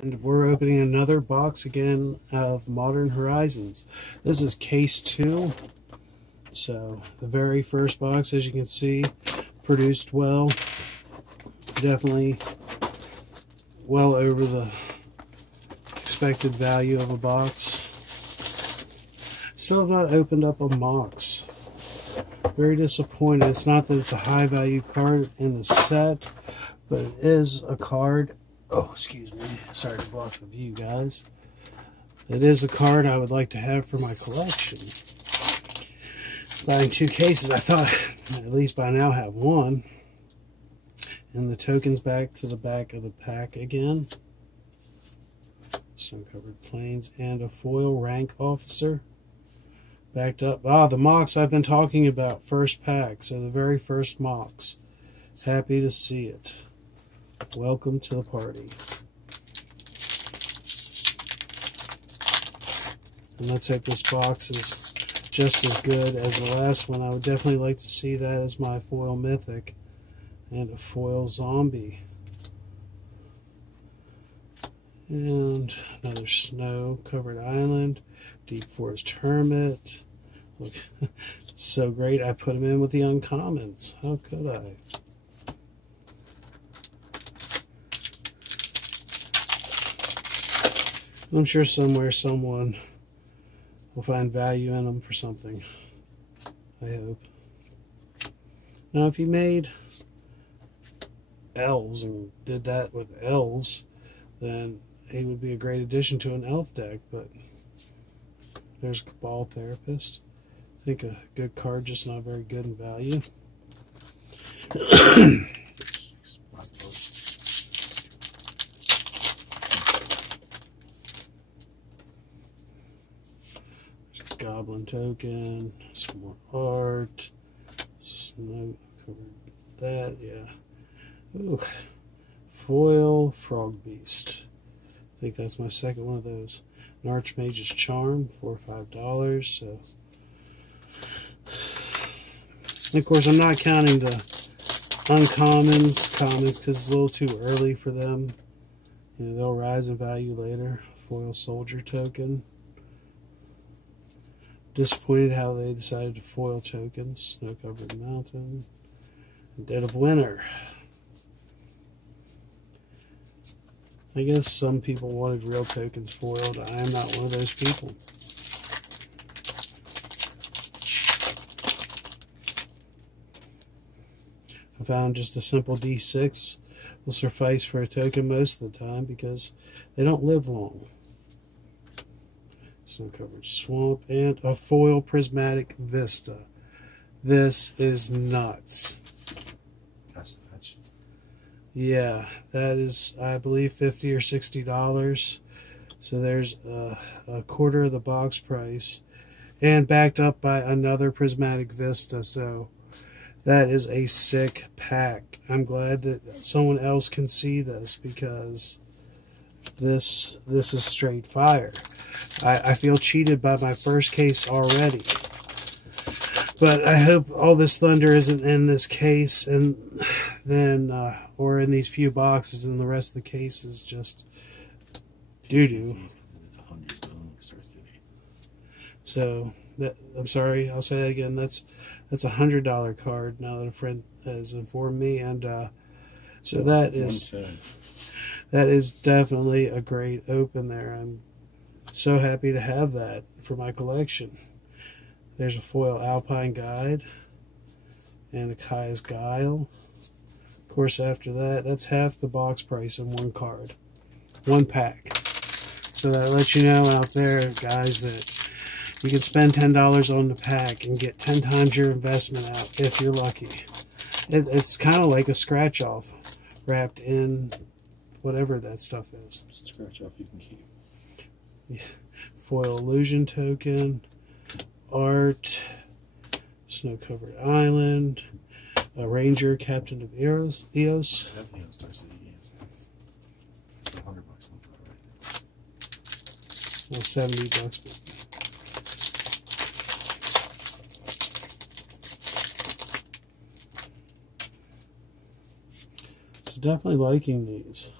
And we're opening another box again of Modern Horizons. This is case 2. So the very first box, as you can see, produced well. Definitely well over the expected value of a box. Still have not opened up a Mox. Very disappointed. It's not that it's a high value card in the set, but it is a card. Oh, excuse me. Sorry to block the view, guys. It is a card I would like to have for my collection. Buying 2 cases, I thought I'd at least by now have one. And the tokens back to the back of the pack again. Snow-covered plains and a foil rank officer. Backed up. Ah, the Mox I've been talking about. First pack. So the very first Mox. Happy to see it. Welcome to the party. And let's hope this box is just as good as the last one. I would definitely like to see that as my foil mythic. And a foil zombie. And another snow-covered island. Deep Forest Hermit. Look, so great I put him in with the uncommons. How could I? I'm sure somewhere someone will find value in them for something. I hope. Now if you made elves and did that with elves, then he would be a great addition to an elf deck, but there's Cabal Therapist. I think a good card, just not very good in value. Goblin token, some more art, snow covered that, yeah. Ooh, foil frog beast. I think that's my second one of those. An Archmage's Charm, $4 or $5. So, and of course, I'm not counting the uncommons, commons, because it's a little too early for them. You know, they'll rise in value later. Foil soldier token. Disappointed how they decided to foil tokens. Snow-covered mountain. Dead of Winter. I guess some people wanted real tokens foiled. I am not one of those people. I found just a simple D6 will suffice for a token most of the time because they don't live long. Snow-covered swamp and a foil prismatic vista. This is nuts. Yeah, that is, I believe, $50 or $60. So there's a quarter of the box price, and backed up by another prismatic vista. So that is a sick pack. I'm glad that someone else can see this, because this is straight fire. I feel cheated by my first case already. But I hope all this thunder isn't in this case, and then, or in these few boxes, and the rest of the case is just doo-doo. So, I'm sorry, I'll say that again. That's a $100 card, now that a friend has informed me, and so that is definitely a great open there. I'm so happy to have that for my collection. There's a foil Alpine Guide and a Kaya's Guile. Of course, after that, that's half the box price in one card, one pack. So that lets you know out there, guys, that you can spend $10 on the pack and get 10 times your investment out if you're lucky. It's kind of like a scratch off wrapped in whatever that stuff is. Scratch off you can keep. Yeah. Foil illusion token. Art, snow-covered island, a ranger, captain of Eos. Well, $70. So definitely liking these.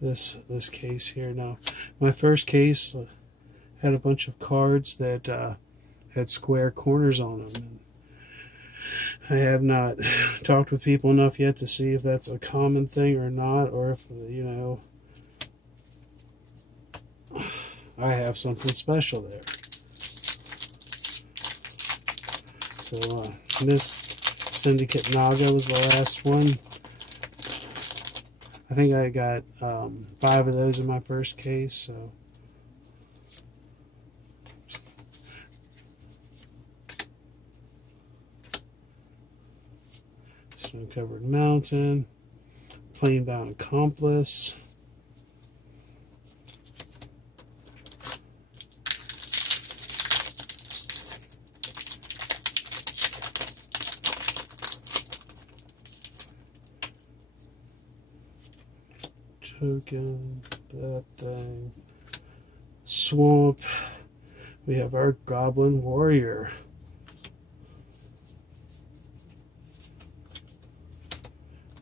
this case here. Now, my first case had a bunch of cards that had square corners on them. I have not talked with people enough yet to see if that's a common thing or not, or if, you know, I have something special there. So this Syndicate Naga was the last one. I think I got 5 of those in my first case, so Snow-Covered Mountain, Planebound Accomplice, Token, that thing, Swamp. We have our Goblin Warrior.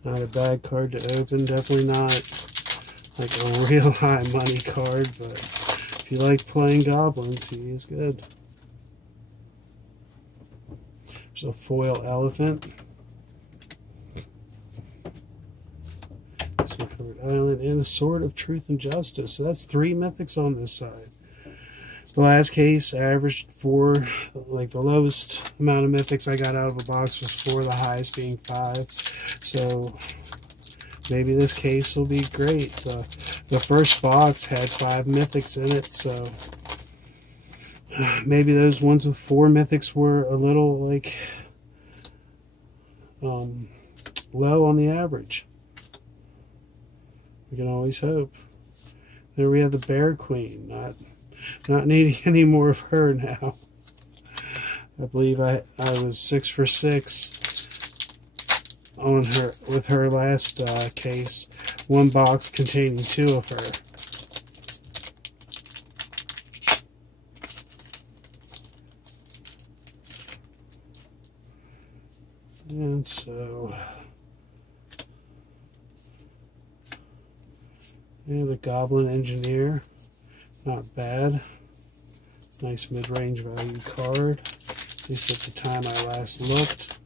Not a bad card to open. Definitely not like a real high money card, but if you like playing goblins, he is good. There's a foil elephant. Snow-Covered Island, and a Sword of Truth and Justice. So that's 3 mythics on this side. The last case averaged 4, like the lowest amount of mythics I got out of a box was 4, the highest being 5. So maybe this case will be great. The first box had 5 mythics in it, so maybe those ones with 4 mythics were a little like low on the average. We can always hope. There we have the Bear Queen. Not needing any more of her now. I believe I was 6 for 6 on her with her last case. 1 box containing 2 of her. And so, and the Goblin Engineer. Not bad. Nice mid-range value card. At least at the time I last looked.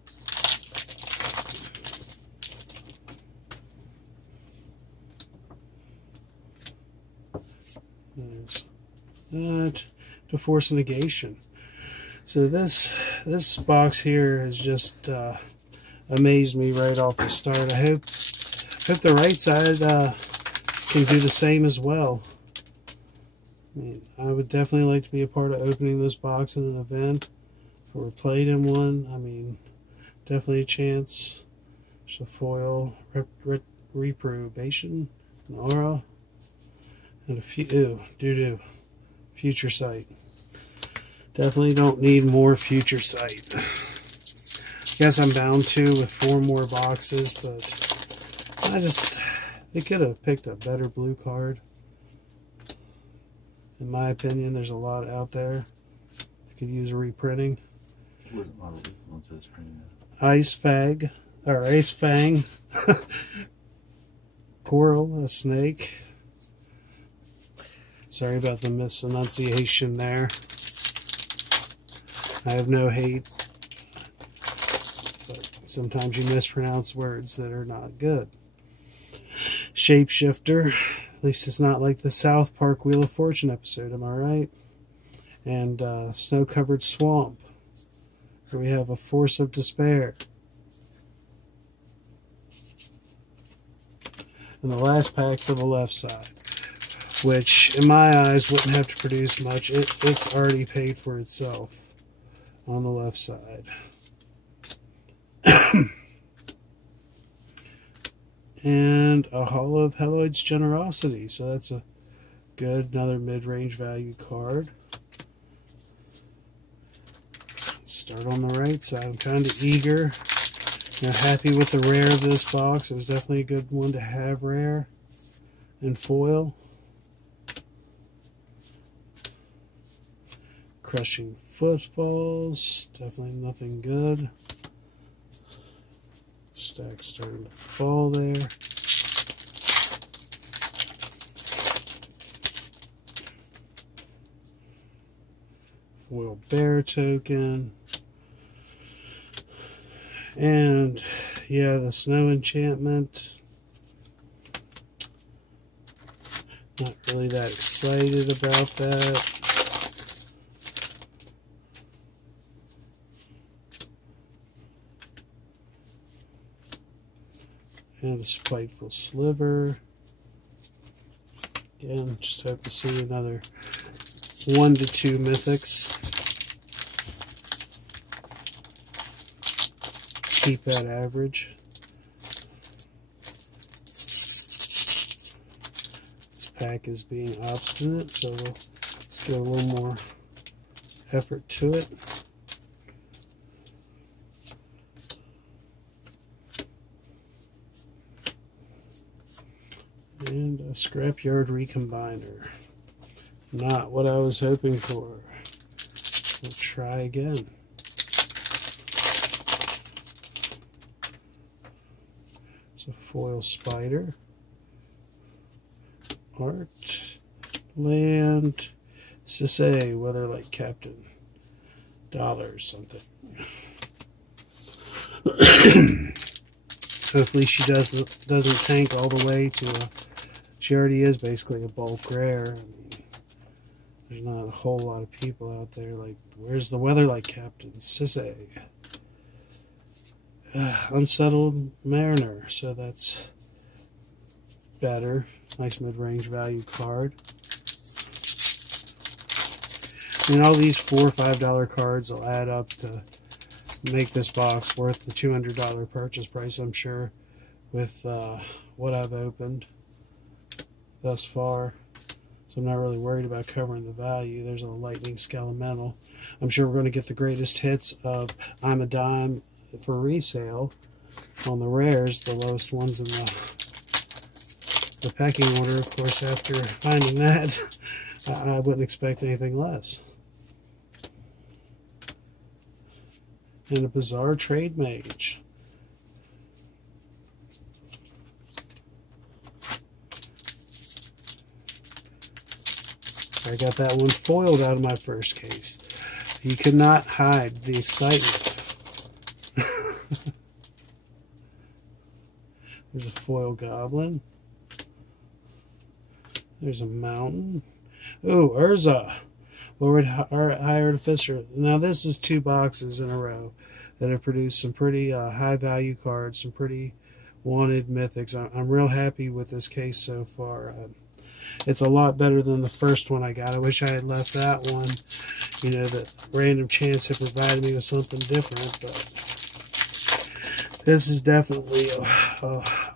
There's that. To force negation. So this box here has just amazed me right off the start. I hope the right side can do the same as well. I mean, I would definitely like to be a part of opening this box in an event. If we're played in one, I mean, definitely a chance. There's a foil, Reprobation, an aura, and a few, doo-doo, Future Sight. Definitely don't need more Future Sight. I guess I'm bound to with 4 more boxes, but they could have picked a better blue card. In my opinion, there's a lot out there that could use a reprinting. Ice Fang, Coral, a snake. Sorry about the misenunciation there. I have no hate, but sometimes you mispronounce words that are not good. Shapeshifter. At least it's not like the South Park Wheel of Fortune episode, am I right? And Snow-Covered Swamp. Here we have a Force of Despair. And the last pack for the left side, which in my eyes wouldn't have to produce much. It's already paid for itself on the left side. And a Hall of Heloid's Generosity. So that's a good, another mid-range value card. Let's start on the right side. I'm kind of eager. Happy with the rare of this box. It was definitely a good one to have rare and foil. Crushing Footfalls. Definitely nothing good. Stack starting to fall there. foil bear token. And yeah, the snow enchantment. Not really that excited about that. And a spiteful sliver. Again, just hope to see another 1 to 2 mythics. Keep that average. This pack is being obstinate, so let's give a little more effort to it. And a Scrapyard Recombiner. Not what I was hoping for. We'll try again. It's a foil spider. Art. Land. Sisay, Weatherlight Captain. $1 something. Hopefully she doesn't tank all the way to she already is basically a bulk rare. I mean, there's not a whole lot of people out there. Like, where's the Weatherlight Captain? Sisay. Unsettled Mariner. So that's better. Nice mid-range value card. I mean, all these $4 or $5 cards will add up to make this box worth the $200 purchase price, I'm sure, with what I've opened thus far. So I'm not really worried about covering the value. There's a Lightning Skelemental. I'm sure we're going to get the greatest hits of I'm a Dime for resale on the rares, the lowest ones in the pecking order. Of course, after finding that, I wouldn't expect anything less. And a Bizarre Trade Mage. I got that one foiled out of my first case. You could not hide the excitement. There's a foil goblin. There's a mountain. Oh, Urza, Lord High Artificer. Now this is 2 boxes in a row that have produced some pretty high value cards, some pretty wanted mythics. I'm real happy with this case so far. It's a lot better than the first one I got. I wish I had left that one. You know, the random chance had provided me with something different, but this is definitely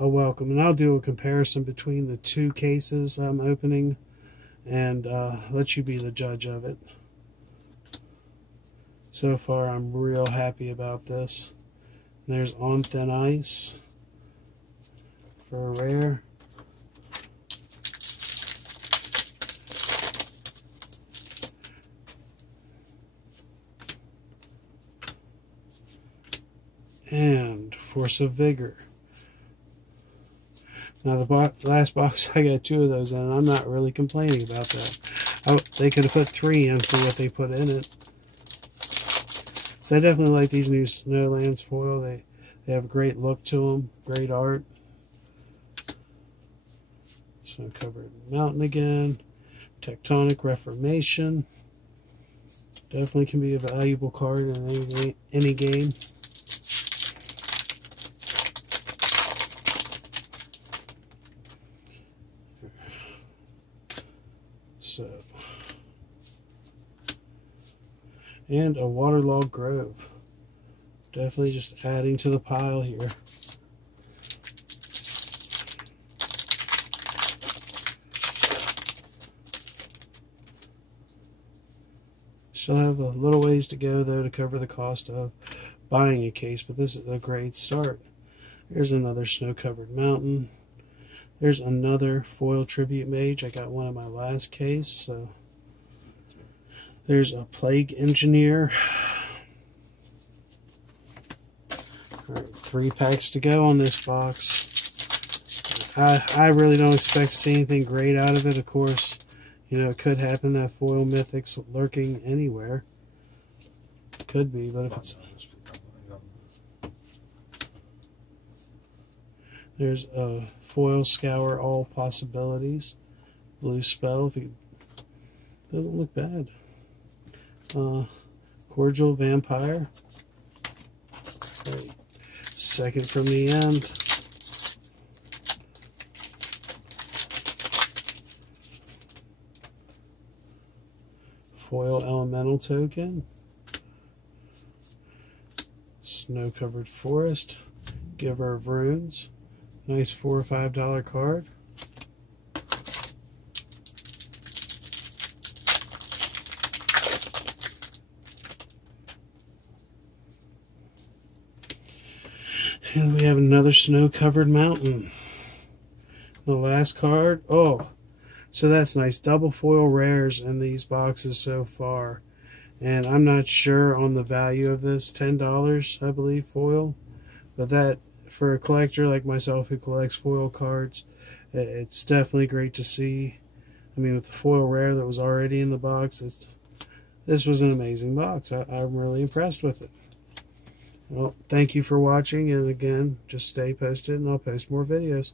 a welcome. And I'll do a comparison between the 2 cases I'm opening and let you be the judge of it. So far, I'm real happy about this. There's On Thin Ice for a rare. And Force of Vigor. Now the last box, I got 2 of those in, and I'm not really complaining about that. They could have put 3 in for what they put in it. So I definitely like these new Snowlands foil. They have a great look to them, great art. Snow-covered mountain again. Tectonic Reformation. Definitely can be a valuable card in any game. So, and a Waterlogged Grove. Definitely just adding to the pile here. Still have a little ways to go though to cover the cost of buying a case, but this is a great start. There's another Snow-Covered Mountain. There's another foil Tribute Mage. I got one in my last case. So there's a Plague Engineer. All right, 3 packs to go on this box. I really don't expect to see anything great out of it. Of course, you know, it could happen that foil mythic's lurking anywhere. could be, but if it's... There's a foil scour all possibilities. Blue spell, if it doesn't look bad. Cordial vampire. Right. Second from the end. Foil elemental token. Snow-covered forest. Giver of runes. Nice $4 or $5 card. And we have another snow-covered mountain. The last card. Oh, so that's nice. Double foil rares in these boxes so far. And I'm not sure on the value of this. $10, I believe, foil. But that, for a collector like myself who collects foil cards, it's definitely great to see. I mean, with the foil rare that was already in the box, this was an amazing box. I'm really impressed with it. Well, thank you for watching, and again, just stay posted and I'll post more videos.